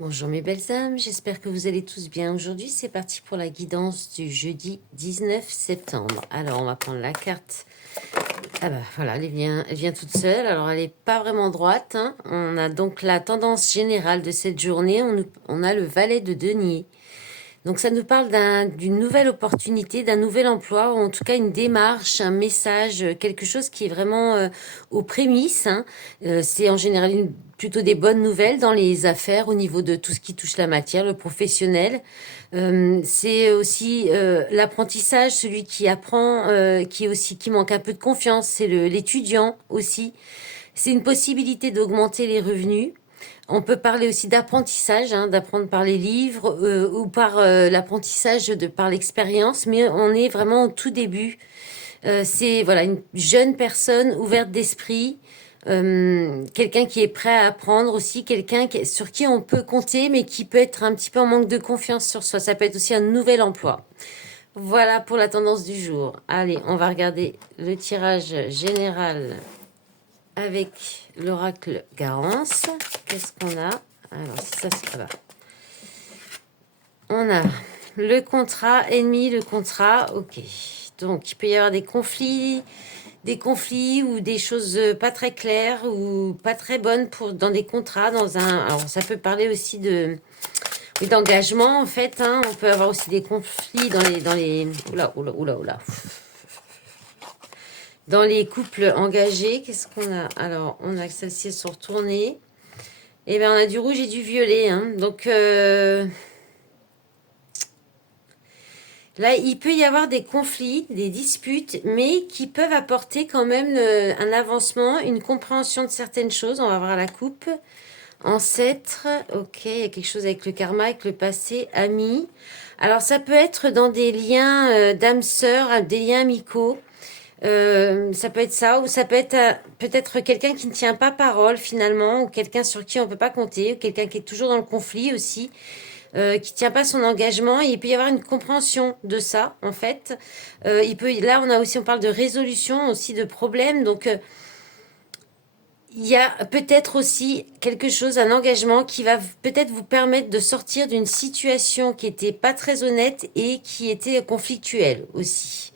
Bonjour mes belles âmes, j'espère que vous allez tous bien. Aujourd'hui, c'est parti pour la guidance du jeudi 19 septembre. Alors, on va prendre la carte. Ah bah voilà, elle vient toute seule. Alors, elle n'est pas vraiment droite, hein. On a donc la tendance générale de cette journée. On a le valet de denier. Donc ça nous parle d'une nouvelle opportunité, d'un nouvel emploi, ou en tout cas une démarche, un message, quelque chose qui est vraiment aux prémices, hein. C'est en général plutôt des bonnes nouvelles dans les affaires au niveau de tout ce qui touche la matière, le professionnel. C'est aussi l'apprentissage, celui qui apprend, qui manque un peu de confiance, c'est l'étudiant aussi. C'est une possibilité d'augmenter les revenus. On peut parler aussi d'apprentissage, hein, d'apprendre par les livres ou par l'apprentissage par l'expérience, mais on est vraiment au tout début. C'est voilà une jeune personne ouverte d'esprit, quelqu'un qui est prêt à apprendre aussi, sur qui on peut compter, mais qui peut être un petit peu en manque de confiance sur soi. Ça peut être aussi un nouvel emploi. Voilà pour la tendance du jour. Allez, on va regarder le tirage général avec l'oracle Garance. Qu'est-ce qu'on a? Alors, si ça, c'est... Ah bah. On a le contrat ennemi, le contrat, ok. Donc, il peut y avoir des conflits ou des choses pas très claires ou pas très bonnes dans des contrats, alors ça peut parler aussi oui, d'engagement en fait, hein. On peut avoir aussi des conflits oula, oula, oula, oula. Dans les couples engagés, qu'est-ce qu'on a? Alors, on a que celles-ci sont retournées. Et bien, on a du rouge et du violet, hein. Donc, là, il peut y avoir des conflits, des disputes, mais qui peuvent apporter quand même un avancement, une compréhension de certaines choses. On va voir la coupe. Ancêtre, ok, il y a quelque chose avec le karma, avec le passé, ami. Alors, ça peut être dans des liens d'âme sœur, des liens amicaux. Ça peut être ça, ou ça peut être peut-être quelqu'un qui ne tient pas parole finalement, ou quelqu'un sur qui on peut pas compter, ou quelqu'un qui est toujours dans le conflit aussi, qui tient pas son engagement. Et il peut y avoir une compréhension de ça en fait. Là on parle de résolution aussi de problèmes, donc il y a peut-être aussi quelque chose, un engagement qui va peut-être vous permettre de sortir d'une situation qui était pas très honnête et qui était conflictuelle aussi.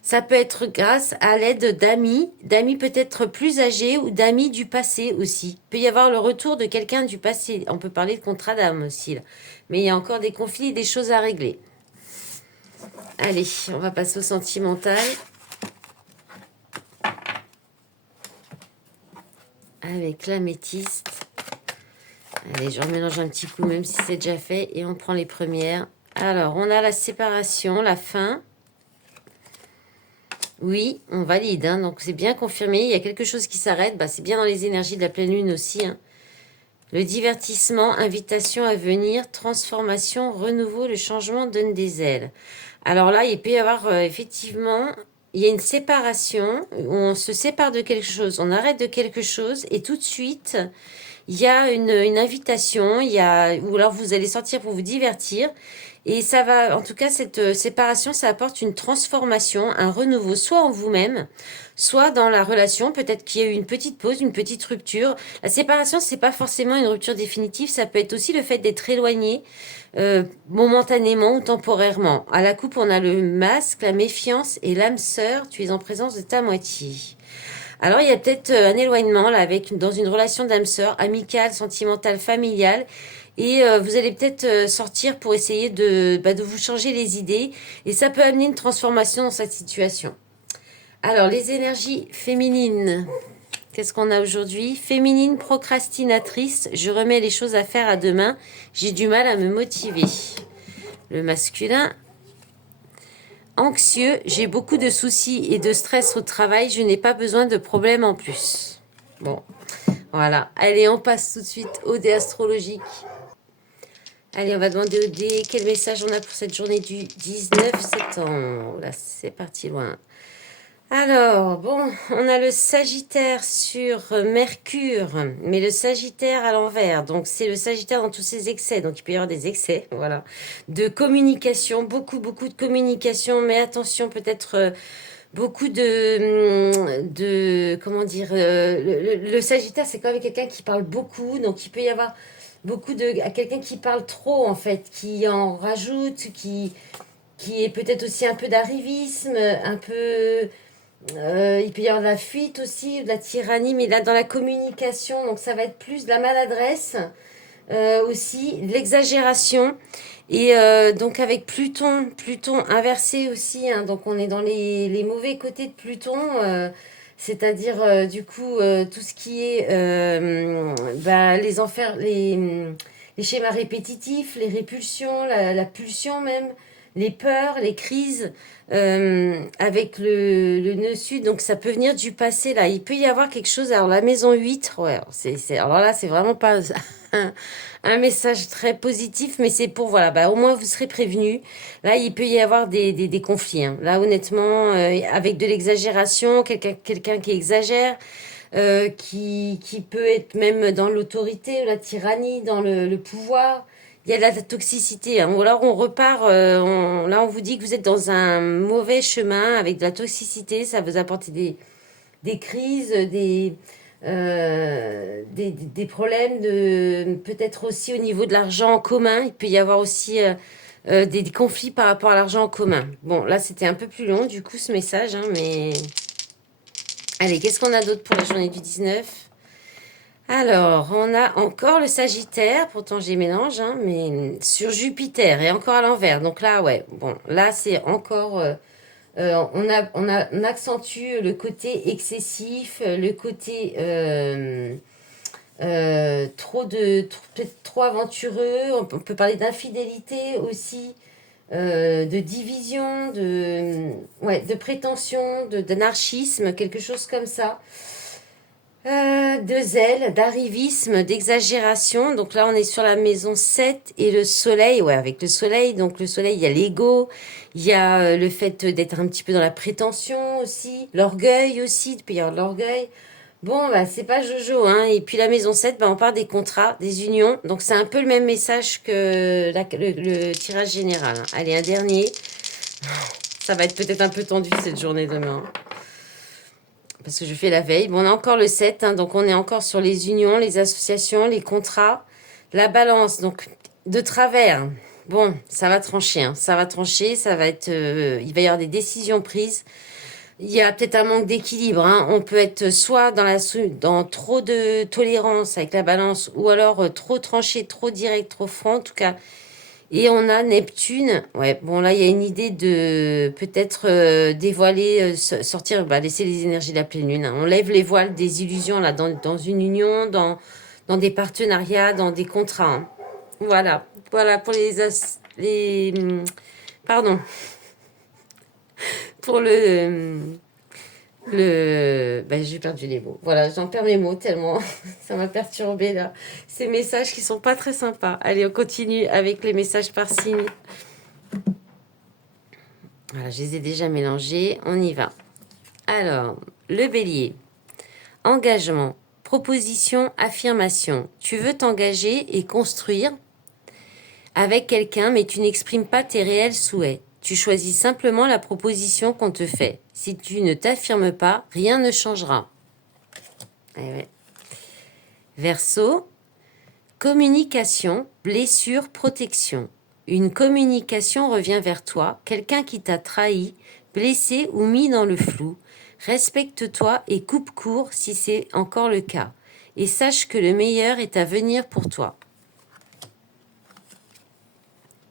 Ça peut être grâce à l'aide d'amis peut-être plus âgés ou d'amis du passé aussi. Il peut y avoir le retour de quelqu'un du passé. On peut parler de contrat d'âme aussi, là. Mais il y a encore des conflits, des choses à régler. Allez, on va passer au sentimental. Avec l'améthyste. Allez, je remélange un petit coup, même si c'est déjà fait. Et on prend les premières. Alors, on a la séparation, la fin. Oui, on valide, hein, donc c'est bien confirmé. Il y a quelque chose qui s'arrête. Bah, c'est bien dans les énergies de la pleine lune aussi, hein. Le divertissement, invitation à venir, transformation, renouveau, le changement donne des ailes. Alors là, il peut y avoir effectivement, il y a une séparation, où on se sépare de quelque chose, on arrête de quelque chose, et tout de suite, il y a une invitation, ou alors vous allez sortir pour vous divertir, et ça va, en tout cas, cette séparation, ça apporte une transformation, un renouveau, soit en vous-même, soit dans la relation. Peut-être qu'il y a eu une petite pause, une petite rupture. La séparation, c'est pas forcément une rupture définitive, ça peut être aussi le fait d'être éloigné momentanément ou temporairement. À la coupe, on a le masque, la méfiance et l'âme sœur. Tu es en présence de ta moitié. Alors, il y a peut-être un éloignement là, dans une relation d'âme sœur, amicale, sentimentale, familiale. Et vous allez peut-être sortir pour essayer de vous changer les idées. Et ça peut amener une transformation dans cette situation. Alors, les énergies féminines. Qu'est-ce qu'on a aujourd'hui? Féminine procrastinatrice. Je remets les choses à faire à demain. J'ai du mal à me motiver. Le masculin. Anxieux. J'ai beaucoup de soucis et de stress au travail. Je n'ai pas besoin de problèmes en plus. Bon, voilà. Allez, on passe tout de suite au dé astrologique. Allez, on va demander au dé quel message on a pour cette journée du 19 septembre. Là, c'est parti loin. Alors, bon, on a le Sagittaire sur Mercure, mais le Sagittaire à l'envers. Donc, c'est le Sagittaire dans tous ses excès. Donc, il peut y avoir des excès, voilà. De communication, beaucoup, beaucoup de communication. Mais attention, peut-être beaucoup comment dire, le Sagittaire, c'est quand même quelqu'un qui parle beaucoup. Donc, il peut y avoir beaucoup de à quelqu'un qui parle trop en fait, qui en rajoute, qui est peut-être aussi un peu d'arrivisme, un peu il peut y avoir de la fuite aussi, de la tyrannie, mais là dans la communication, donc ça va être plus de la maladresse aussi, de l'exagération. Et donc avec Pluton inversé aussi, hein, donc on est dans les mauvais côtés de Pluton, c'est-à-dire du coup tout ce qui est bah, les enfers, les schémas répétitifs, les répulsions, la pulsion même, les peurs, les crises, avec le nœud sud, donc ça peut venir du passé là. Il peut y avoir quelque chose, alors la maison 8 ouais, alors là c'est vraiment pas un message très positif, mais c'est pour, voilà, bah, au moins vous serez prévenus. Là, il peut y avoir des conflits, hein. Là, honnêtement, avec de l'exagération, quelqu'un qui exagère, qui peut être même dans l'autorité, la tyrannie, dans le pouvoir. Il y a de la toxicité, hein. Ou alors on repart, là on vous dit que vous êtes dans un mauvais chemin avec de la toxicité, ça vous apporte des crises, des problèmes de peut-être aussi au niveau de l'argent en commun. Il peut y avoir aussi des conflits par rapport à l'argent en commun. Bon, là c'était un peu plus long du coup ce message, hein, mais allez, qu'est-ce qu'on a d'autre pour la journée du 19? Alors, on a encore le Sagittaire, pourtant j'ai mélange, hein, mais sur Jupiter et encore à l'envers. Donc là, ouais, bon, là c'est encore on accentue le côté excessif, le côté peut-être trop aventureux. On peut parler d'infidélité aussi, de division, ouais, de prétention, d'anarchisme, quelque chose comme ça. De zèle, d'arrivisme, d'exagération. Donc là, on est sur la maison 7 et le soleil. Ouais, avec le soleil. Donc le soleil, il y a l'ego, il y a le fait d'être un petit peu dans la prétention aussi, l'orgueil aussi, il peut y avoir de l'orgueil. Bon, bah, c'est pas Jojo, hein. Et puis la maison 7, bah, on parle des contrats, des unions. Donc c'est un peu le même message que le tirage général, hein. Allez, un dernier. Ça va être peut-être un peu tendu cette journée demain, parce que je fais la veille. Bon, on a encore le 7, hein, donc on est encore sur les unions, les associations, les contrats, la balance, donc de travers. Bon, ça va trancher, hein, ça va trancher, ça va être, il va y avoir des décisions prises. Il y a peut-être un manque d'équilibre, hein. On peut être soit dans trop de tolérance avec la balance, ou alors trop tranché, trop direct, trop franc, en tout cas. Et on a Neptune. Ouais, bon là, il y a une idée de peut-être dévoiler, sortir, bah, laisser les énergies de la pleine lune, hein. On lève les voiles des illusions là, dans une union, dans des partenariats, dans des contrats, hein. Voilà, voilà pour pardon, pour j'ai perdu les mots. Voilà, j'en perds les mots tellement ça m'a perturbé là. Ces messages qui sont pas très sympas. Allez, on continue avec les messages par signe. Voilà, je les ai déjà mélangés. On y va. Alors, le bélier. Engagement. Proposition, affirmation. Tu veux t'engager et construire avec quelqu'un, mais tu n'exprimes pas tes réels souhaits. Tu choisis simplement la proposition qu'on te fait. Si tu ne t'affirmes pas, rien ne changera. Eh ouais. Verseau. Communication, blessure, protection. Une communication revient vers toi, quelqu'un qui t'a trahi, blessé ou mis dans le flou. Respecte-toi et coupe court si c'est encore le cas. Et sache que le meilleur est à venir pour toi.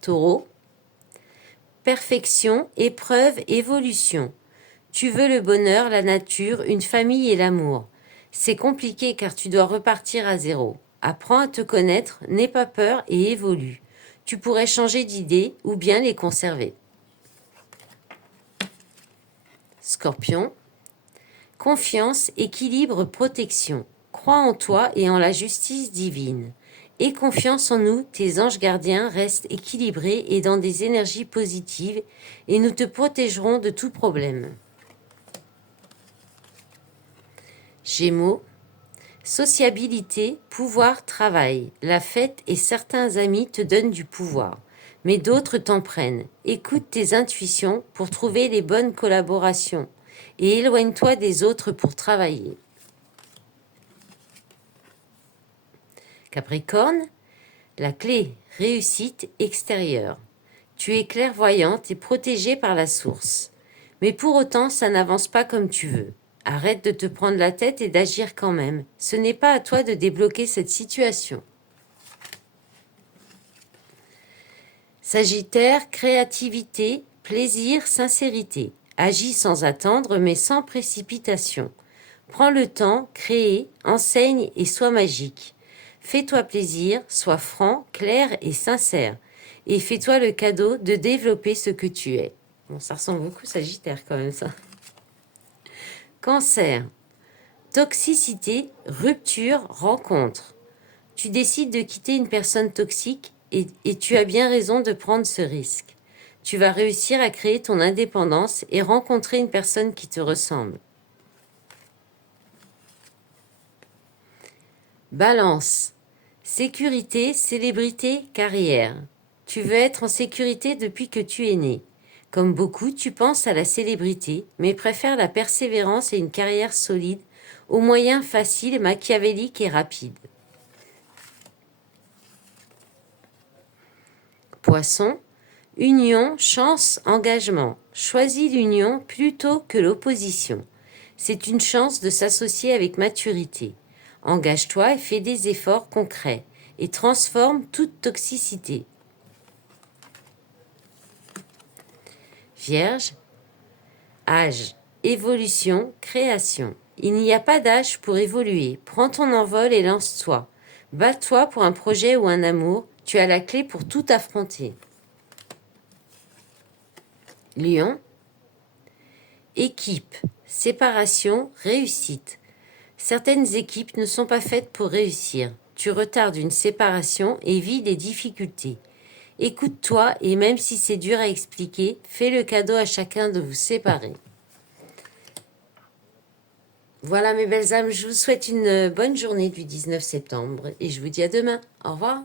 Taureau. Perfection, épreuve, évolution. Tu veux le bonheur, la nature, une famille et l'amour. C'est compliqué car tu dois repartir à zéro. Apprends à te connaître, n'aie pas peur et évolue. Tu pourrais changer d'idée ou bien les conserver. Scorpion. Confiance, équilibre, protection. Crois en toi et en la justice divine. Aie confiance en nous, tes anges gardiens restent équilibrés et dans des énergies positives et nous te protégerons de tout problème. Gémeaux. Sociabilité, pouvoir, travail. La fête et certains amis te donnent du pouvoir, mais d'autres t'en prennent. Écoute tes intuitions pour trouver les bonnes collaborations et éloigne-toi des autres pour travailler. Capricorne, La clé, réussite extérieure. Tu es clairvoyante et protégée par la source. Mais pour autant, ça n'avance pas comme tu veux. Arrête de te prendre la tête et d'agir quand même. Ce n'est pas à toi de débloquer cette situation. Sagittaire, créativité, plaisir, sincérité. Agis sans attendre mais sans précipitation. Prends le temps, crée, enseigne et sois magique. Fais-toi plaisir, sois franc, clair et sincère. Et fais-toi le cadeau de développer ce que tu es. Bon, ça ressemble beaucoup Sagittaire quand même ça. Cancer. Toxicité, rupture, rencontre. Tu décides de quitter une personne toxique et tu as bien raison de prendre ce risque. Tu vas réussir à créer ton indépendance et rencontrer une personne qui te ressemble. Balance. Sécurité, célébrité, carrière. Tu veux être en sécurité depuis que tu es né. Comme beaucoup, tu penses à la célébrité, mais préfères la persévérance et une carrière solide aux moyens faciles, machiavéliques et rapides. Poisson, union, chance, engagement. Choisis l'union plutôt que l'opposition. C'est une chance de s'associer avec maturité. Engage-toi et fais des efforts concrets et transforme toute toxicité. Vierge, âge, évolution, création. Il n'y a pas d'âge pour évoluer. Prends ton envol et lance-toi. Bats-toi pour un projet ou un amour. Tu as la clé pour tout affronter. Lion, équipe, séparation, réussite. Certaines équipes ne sont pas faites pour réussir. Tu retardes une séparation et vis les difficultés. Écoute-toi et même si c'est dur à expliquer, fais le cadeau à chacun de vous séparer. Voilà mes belles âmes, je vous souhaite une bonne journée du 19 septembre et je vous dis à demain. Au revoir.